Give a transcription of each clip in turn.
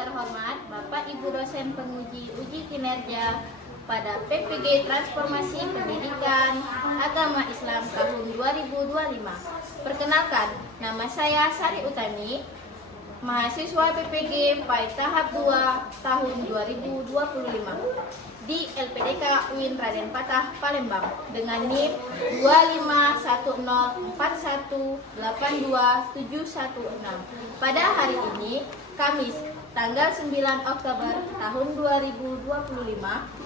terhormat Bapak Ibu dosen penguji uji kinerja pada PPG Transformasi Pendidikan Agama Islam tahun 2025. Perkenalkan, nama saya Sari Utami, mahasiswa PPG PAI tahap 2 tahun 2025 di LPDK UIN Raden Patah, Palembang dengan NIM 251041827116. Pada hari ini, Kamis, tanggal 9 Oktober tahun 2025,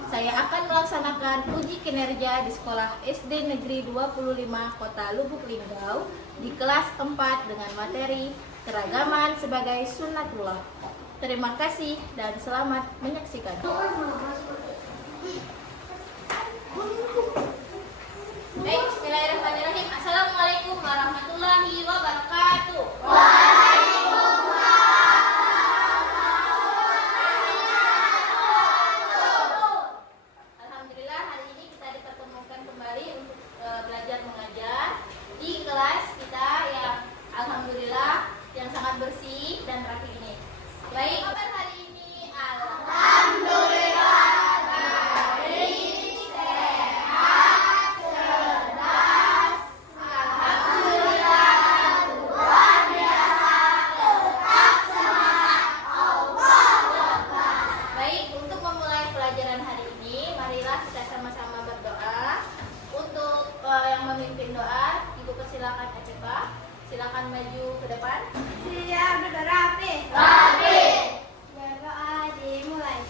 saya akan melaksanakan uji kinerja di Sekolah SD Negeri 25 Kota Lubuk Linggau di kelas 4 dengan materi keragaman sebagai sunnatullah. Terima kasih dan selamat menyaksikan. Baik, bismillahirrahmanirrahim. Assalamualaikum warahmatullahi wabarakatuh. Alhamdulillah, hari ini kita dipertemukan kembali untuk belajar mengajar di kelas kita yang alhamdulillah yang sangat bersih dan rapi ini. Baik, kabar hari ini alhamdulillah. Memimpin doa, Ibu persilakan Ecepa. Silakan maju ke depan. Siap, rapi. Rapi. Ya, doa dimulai.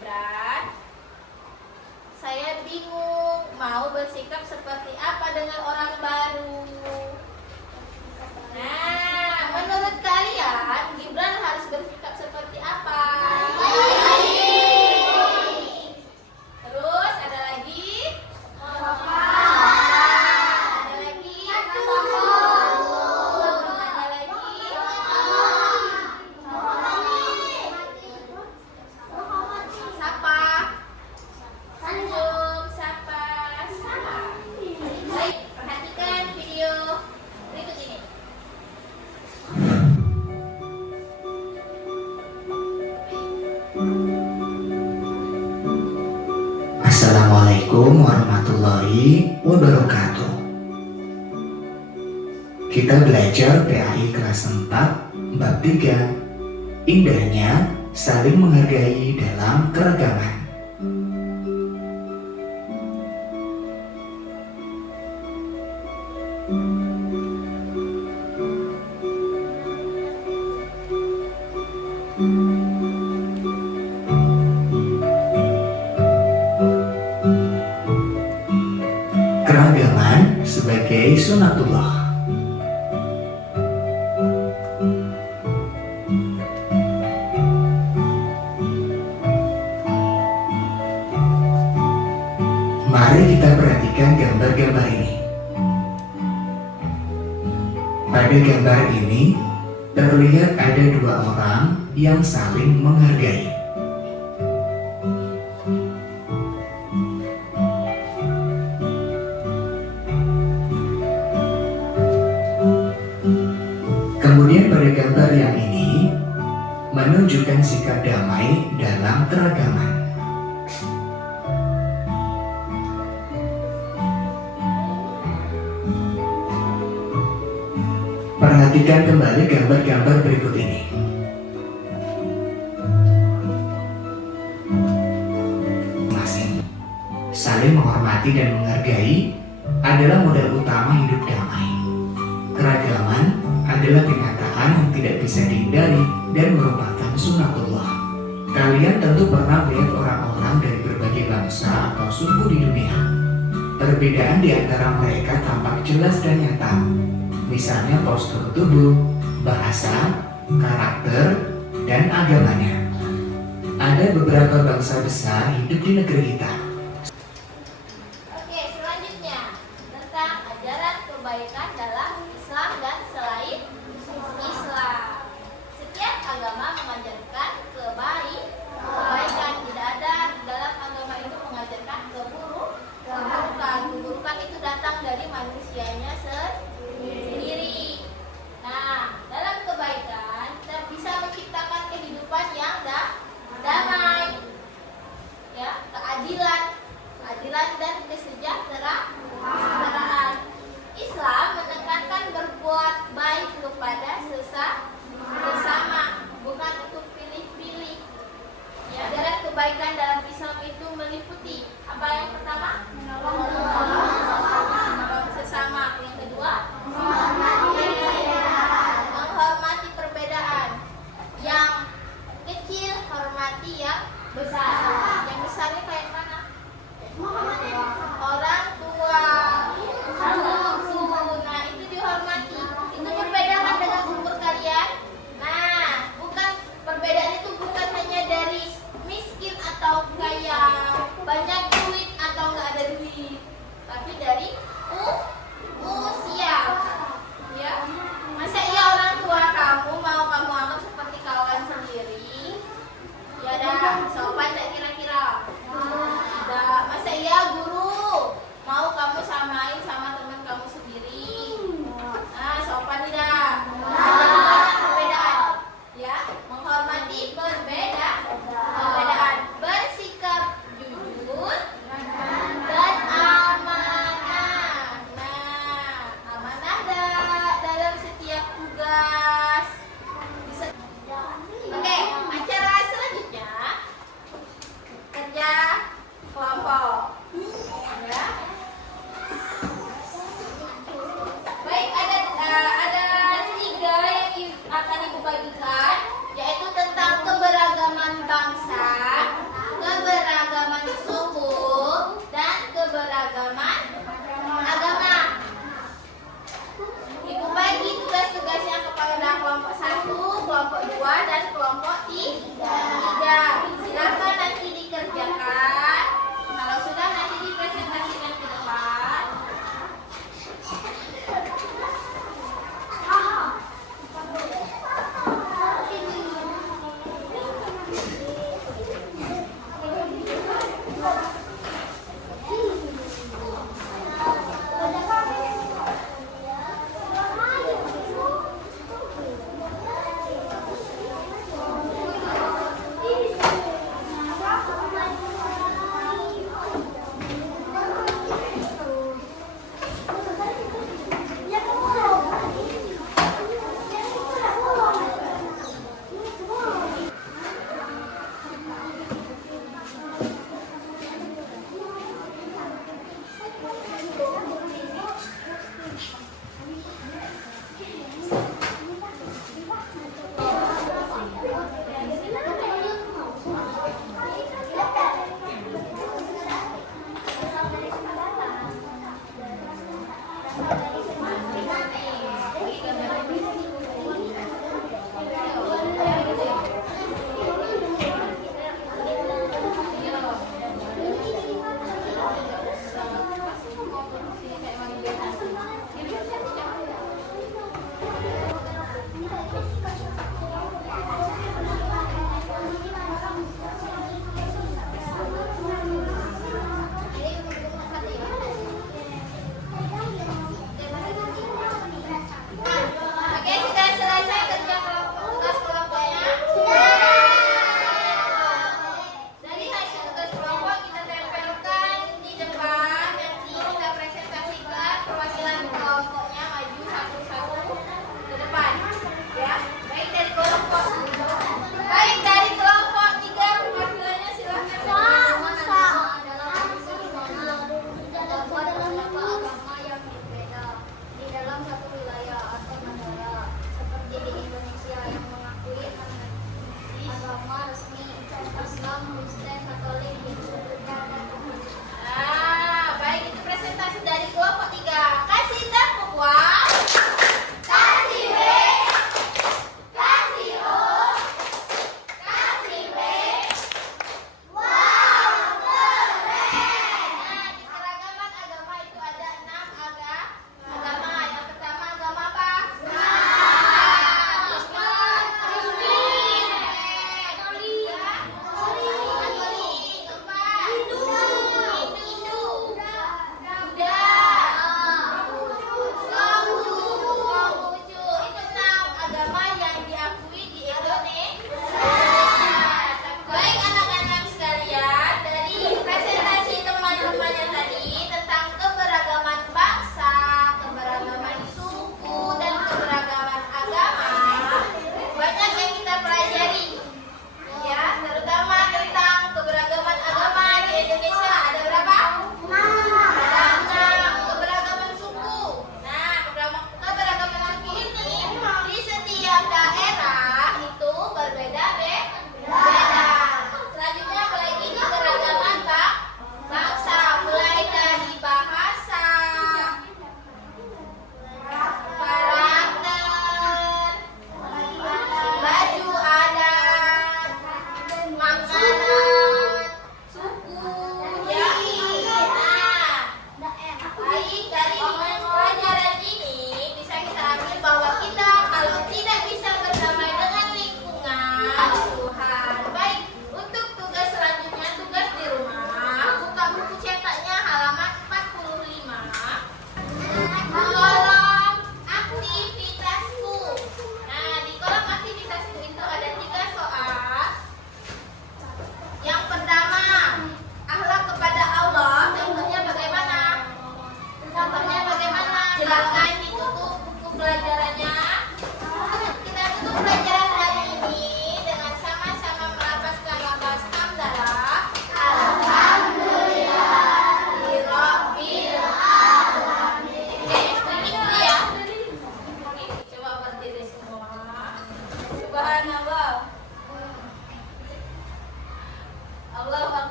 Gibran, saya bingung mau bersikap seperti apa dengan orang baru. Nah, menurut kalian Gibran harus bersikap seperti apa? Terus ada lagi? Ada lagi? Ada lagi? Sapa? Sanjung, sapa, sapa. Baik, perhatikan video berikut ini. Assalamualaikum warahmatullahi wabarakatuh. Kita belajar PAI kelas 4 bab 3. Indahnya saling menghargai dalam keragaman. Keragaman sebagai sunatullah. Mari kita perhatikan gambar-gambar ini. Pada gambar ini terlihat ada dua orang yang saling menghargai. Kemudian pada gambar yang ini menunjukkan sikap damai dalam keragaman. Perhatikan kembali gambar-gambar berikut ini. Masing saling menghormati dan menghargai adalah modal utama hidup damai. Keragaman adalah kenyataan yang tidak bisa dihindari dan merupakan sunatullah. Kalian tentu pernah melihat orang-orang dari berbagai bangsa atau suku di dunia. Perbedaan di antara mereka tampak jelas dan nyata. Misalnya postur tubuh, bahasa, karakter, dan agamanya. Ada beberapa bangsa besar hidup di negeri kita. Oke, selanjutnya tentang ajaran kebaikan dalam Islam dan selain Islam. Setiap agama mengajarkan kebaikan. Tidak ada dalam agama itu mengajarkan keburukan. Keburukan itu datang dari manusianya sendiri. Nah, dalam kebaikan kita bisa menciptakan kehidupan yang damai, ya, keadilan dan kesejahteraan. Islam menekankan berbuat baik kepada sesama, bukan untuk pilih-pilih. Ya, ajaran kebaikan dalam Islam itu meliputi apa yang pertama? Menolong sesama. Yang kedua, menghormati perbedaan. Yang kecil hormati yang besar. Yang besarnya kayak mana? Orang tua, guru. Nah, itu dihormati. Itu membedakan dengan umur kalian. Nah, bukan perbedaan itu bukan hanya dari miskin atau kaya, banyak duit atau nggak ada duit, tapi dari